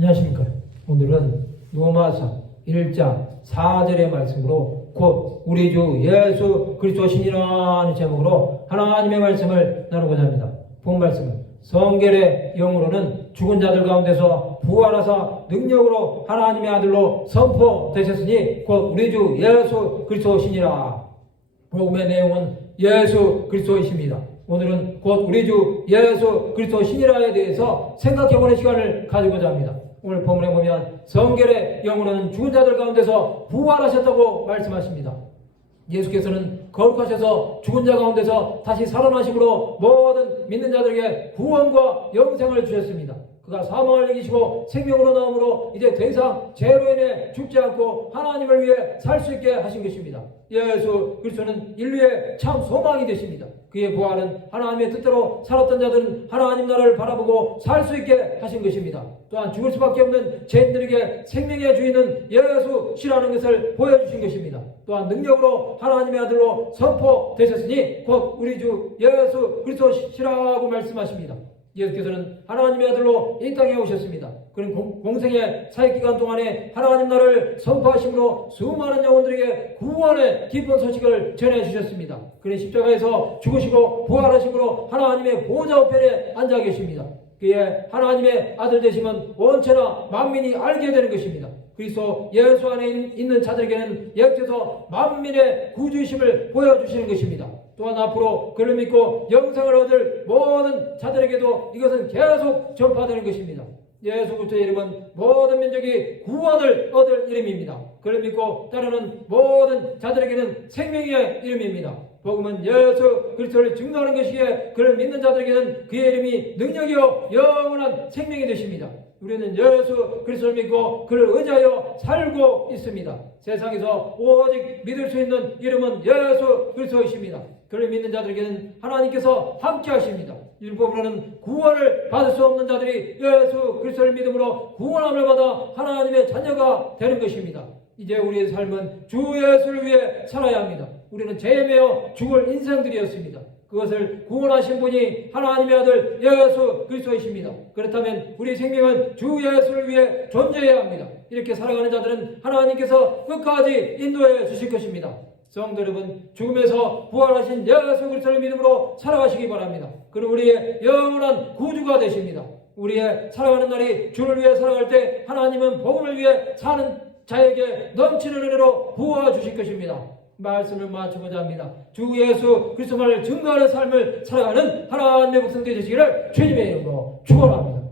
안녕하십니까. 오늘은 로마서 1장 4절의 말씀으로 곧 우리 주 예수 그리스도 신이라는 제목으로 하나님의 말씀을 나누고자 합니다. 본 말씀은 성결의 영으로는 죽은 자들 가운데서 부활하사 능력으로 하나님의 아들로 선포되셨으니 곧 우리 주 예수 그리스도 신이라. 복음의 내용은 예수 그리스도이십니다. 오늘은 곧 우리 주 예수 그리스도 신이라에 대해서 생각해 보는 시간을 가지고자 합니다. 오늘 본문에 보면 성결의 영으로는 죽은 자들 가운데서 부활하셨다고 말씀하십니다. 예수께서는 거룩하셔서 죽은 자 가운데서 다시 살아나심으로 모든 믿는 자들에게 구원과 영생을 주셨습니다. 그가 사망을 이기시고 생명으로 나옴으로 이제 더 이상 죄로 인해 죽지 않고 하나님을 위해 살 수 있게 하신 것입니다. 예수 그리스도는 인류의 참 소망이 되십니다. 그의 부활은 하나님의 뜻대로 살았던 자들은 하나님 나라를 바라보고 살 수 있게 하신 것입니다. 또한 죽을 수밖에 없는 죄인들에게 생명의 주인은 예수시라는 것을 보여주신 것입니다. 또한 능력으로 하나님의 아들로 선포되셨으니 곧 우리 주 예수 그리스도시라고 말씀하십니다. 예수께서는 하나님의 아들로 이 땅에 오셨습니다. 그는 공- 공생의 사역기간 동안에 하나님 나라를 선포하심으로 수많은 영혼들에게 구원의 기쁜 소식을 전해주셨습니다. 그는 십자가에서 죽으시고 부활하심으로 하나님의 보좌 우편에 앉아 계십니다. 그의 하나님의 아들 되심은 원체나 만민이 알게 되는 것입니다. 그리스도 예수 안에 있는 자들에게는 예수께서 만민의 구주이심을 보여주시는 것입니다. 또한 앞으로 그를 믿고 영생을 얻을 모든 자들에게도 이것은 계속 전파되는 것입니다. 예수 그리스도의 이름은 모든 민족이 구원을 얻을 이름입니다. 그를 믿고 따르는 모든 자들에게는 생명의 이름입니다. 복음은 예수 그리스도를 증거하는 것이기에 그를 믿는 자들에게는 그의 이름이 능력이요 영원한 생명이 되십니다. 우리는 예수 그리스도를 믿고 그를 의지하여 살고 있습니다. 세상에서 오직 믿을 수 있는 이름은 예수 그리스도이십니다. 그를 믿는 자들에게는 하나님께서 함께 하십니다. 율법으로는 구원을 받을 수 없는 자들이 예수 그리스도를 믿음으로 구원함을 받아 하나님의 자녀가 되는 것입니다. 이제 우리의 삶은 주 예수를 위해 살아야 합니다. 우리는 죄매어 죽을 인생들이었습니다. 그것을 구원하신 분이 하나님의 아들 예수 그리스도이십니다. 그렇다면 우리 생명은 주 예수를 위해 존재해야 합니다. 이렇게 살아가는 자들은 하나님께서 끝까지 인도해 주실 것입니다. 성도 여러분, 죽음에서 부활하신 예수 그리스도를 믿음으로 살아가시기 바랍니다. 그는 우리의 영원한 구주가 되십니다. 우리의 살아가는 날이 주를 위해 살아갈 때 하나님은 복음을 위해 사는 자에게 넘치는 은혜로 부어 주실 것입니다. 말씀을 마치고자 합니다. 주 예수 그리스도만을 증거하는 삶을 살아가는 하나님의 백성들 되시기를 주님의 이름으로 축원합니다.